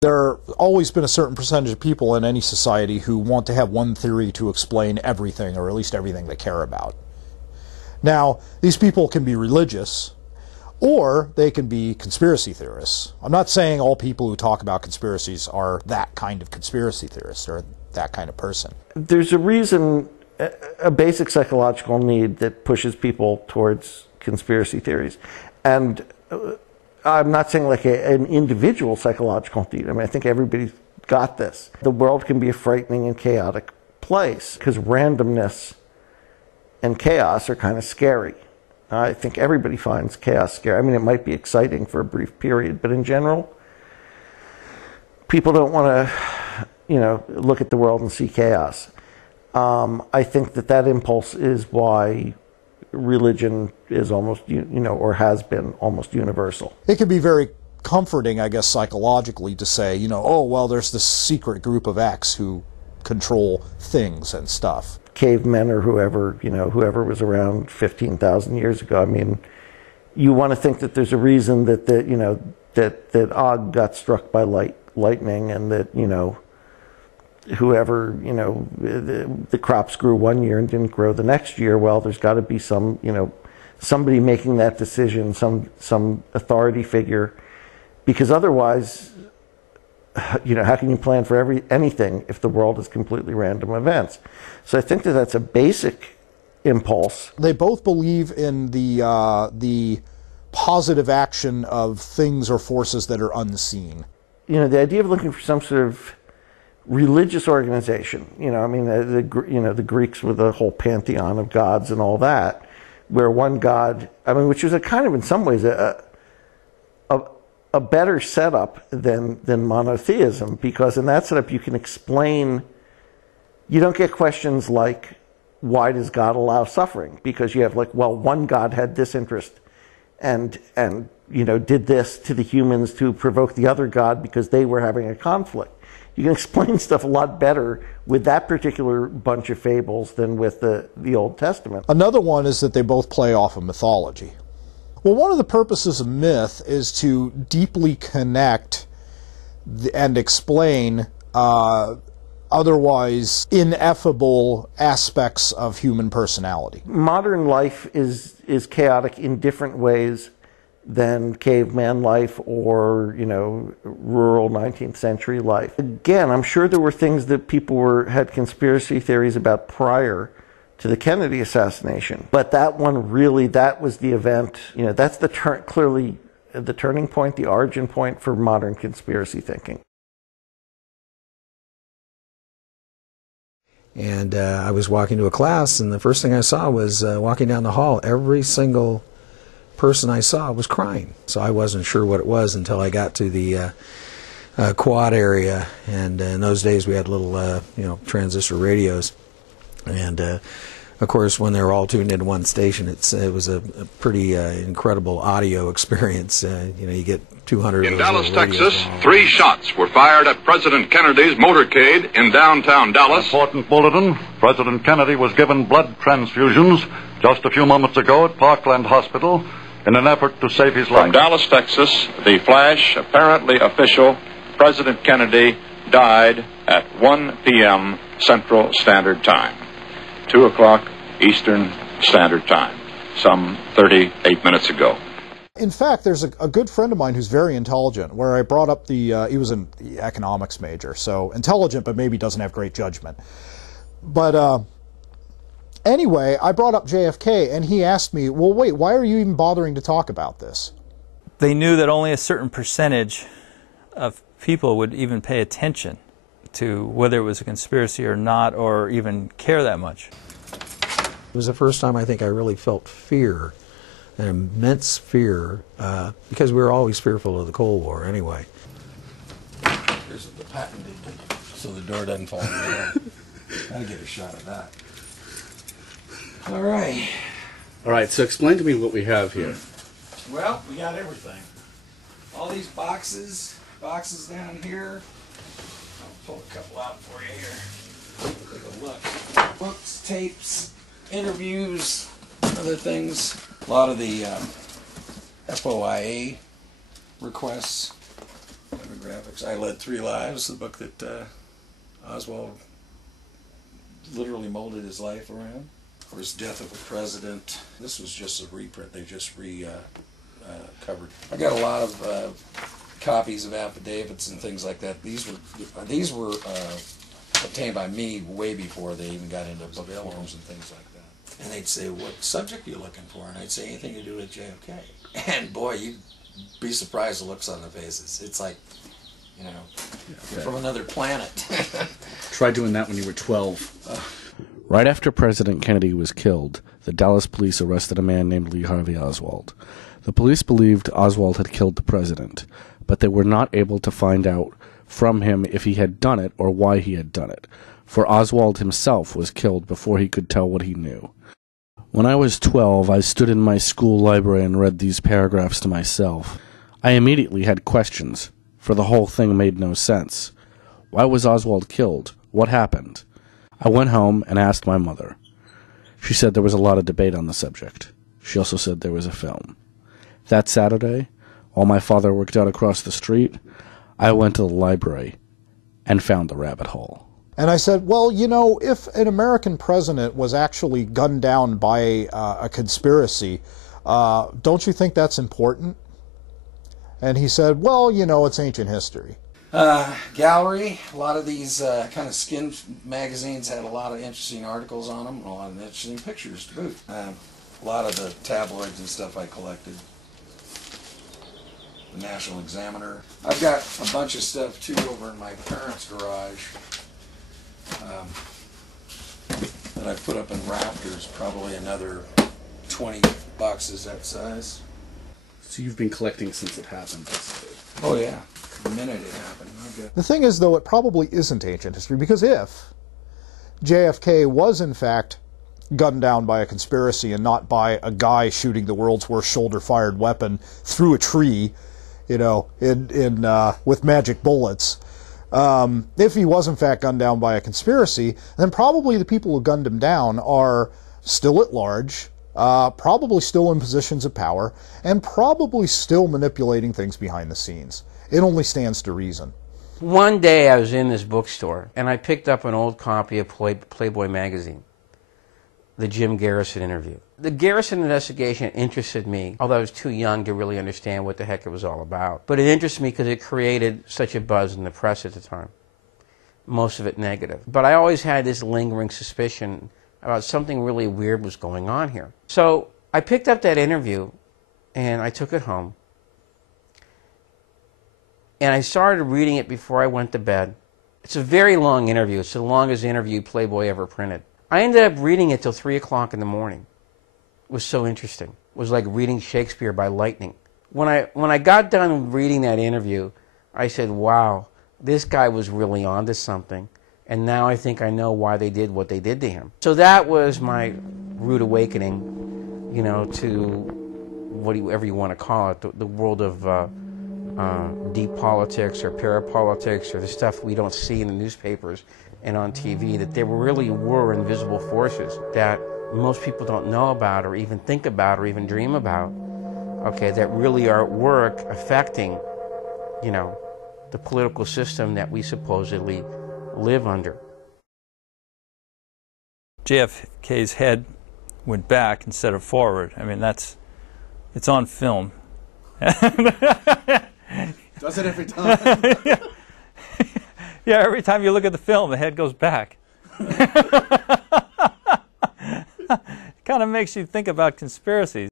There have always been a certain percentage of people in any society who want to have one theory to explain everything, or at least everything they care about. Now, these people can be religious, or they can be conspiracy theorists. I'm not saying all people who talk about conspiracies are that kind of conspiracy theorist or that kind of person. There's a reason, a basic psychological need that pushes people towards conspiracy theories. And I'm not saying like an individual psychological need. I mean, I think everybody's got this. The world can be a frightening and chaotic place because randomness and chaos are kind of scary. I think everybody finds chaos scary. I mean, it might be exciting for a brief period, but in general, people don't want to, look at the world and see chaos. I think that impulse is why religion is almost, or has been almost universal. It can be very comforting, I guess, psychologically to say, oh, well, there's this secret group of X who control things and stuff. Cavemen or whoever was around 15,000 years ago. I mean, you want to think that there's a reason that that Og got struck by lightning, and that whoever the crops grew one year and didn't grow the next year. Well, there's got to be some somebody making that decision, some authority figure, because otherwise, how can you plan for anything if the world is completely random events? So I think that's a basic impulse. They both believe in the positive action of things or forces that are unseen. The idea of looking for some sort of religious organization. The Greeks with the whole pantheon of gods and all that, where one god, which was a kind of in some ways a better setup than monotheism, because in that setup you can explain. You don't get questions like, why does God allow suffering? Because you have one God had this interest and did this to the humans to provoke the other God because they were having a conflict. You can explain stuff a lot better with that particular bunch of fables than with the Old Testament. Another one is that they both play off of mythology. Well, one of the purposes of myth is to deeply connect and explain otherwise ineffable aspects of human personality. Modern life is chaotic in different ways than caveman life or, rural 19th century life. Again, I'm sure there were things that people had conspiracy theories about prior to the Kennedy assassination. But that was the event, that's clearly the turning point, the origin point for modern conspiracy thinking. And I was walking to a class, and the first thing I saw was walking down the hall, every single person I saw was crying. So I wasn't sure what it was until I got to the quad area, and in those days we had little transistor radios, and of course when they were all tuned into one station, it was a pretty incredible audio experience. You get 200 in Dallas, Texas, 3 shots were fired at President Kennedy's motorcade in downtown Dallas. Important bulletin. President Kennedy was given blood transfusions just a few moments ago at Parkland Hospital in an effort to save his life. From Dallas, Texas, the flash, apparently official, President Kennedy died at 1 p.m. Central Standard Time, 2 o'clock Eastern Standard Time, some 38 minutes ago. In fact, there's a good friend of mine who's very intelligent, where I brought up he was an economics major, so intelligent but maybe doesn't have great judgment. But anyway, I brought up JFK, and he asked me, well, wait, why are you even bothering to talk about this? They knew that only a certain percentage of people would even pay attention to whether it was a conspiracy or not, or even care that much. It was the first time I think I really felt fear, an immense fear, because we were always fearful of the Cold War anyway. Here's the patented, so the door doesn't fall down. Gotta get a shot of that. All right. All right, so explain to me what we have here. Well, we got everything. All these boxes down here. I'll pull a couple out for you here. Take a look. Books, tapes, interviews, other things. A lot of the FOIA requests. Let me grab autobiographics. I Led 3 Lives, the book that Oswald literally molded his life around. Or his Death of a President. This was just a reprint. They just covered. I got a lot of copies of affidavits and things like that. These were obtained by me way before they even got into book forms and things like that. And they'd say, "What subject are you looking for?" And I'd say, "Anything to do with JFK." And boy, you'd be surprised the looks on their faces. It's like, you know, you're from another planet. Try doing that when you were 12. Right after President Kennedy was killed, the Dallas police arrested a man named Lee Harvey Oswald. The police believed Oswald had killed the president, but they were not able to find out from him if he had done it or why he had done it, for Oswald himself was killed before he could tell what he knew. When I was 12, I stood in my school library and read these paragraphs to myself. I immediately had questions, for the whole thing made no sense. Why was Oswald killed? What happened? I went home and asked my mother. She said there was a lot of debate on the subject. She also said there was a film. That Saturday, while my father worked out across the street, I went to the library and found the rabbit hole. And I said, well, you know, if an American president was actually gunned down by a conspiracy, don't you think that's important? And he said, well, you know, it's ancient history. Gallery, a lot of these kind of skin magazines had a lot of interesting articles on them, and a lot of interesting pictures to boot. A lot of the tabloids and stuff I collected. The National Examiner. I've got a bunch of stuff too over in my parents' garage that I put up in rafters, probably another 20 boxes that size. So you've been collecting since it happened, basically. Oh yeah. The minute it happened. The thing is, though, it probably isn't ancient history, because if JFK was, in fact, gunned down by a conspiracy and not by a guy shooting the world's worst shoulder-fired weapon through a tree, you know, with magic bullets, if he was, in fact, gunned down by a conspiracy, then probably the people who gunned him down are still at large, probably still in positions of power, and probably still manipulating things behind the scenes. It only stands to reason. One day I was in this bookstore and I picked up an old copy of Playboy magazine, the Jim Garrison interview. The Garrison investigation interested me, although I was too young to really understand what the heck it was all about. But it interested me because it created such a buzz in the press at the time, most of it negative. But I always had this lingering suspicion about something really weird was going on here. So I picked up that interview and I took it home. And I started reading it before I went to bed. It's a very long interview. It's the longest interview Playboy ever printed. I ended up reading it till 3 o'clock in the morning. It was so interesting. It was like reading Shakespeare by lightning. When I got done reading that interview, I said, wow, this guy was really onto something. And now I think I know why they did what they did to him. So that was my rude awakening, you know, to whatever you want to call it, the world of deep politics or parapolitics or the stuff we don't see in the newspapers and on TV, that there really were invisible forces that most people don't know about or even think about or even dream about, okay, that really are at work affecting, you know, the political system that we supposedly live under. JFK's head went back instead of forward. I mean, it's on film. Does it every time? Yeah, every time you look at the film, the head goes back. Kind of makes you think about conspiracies.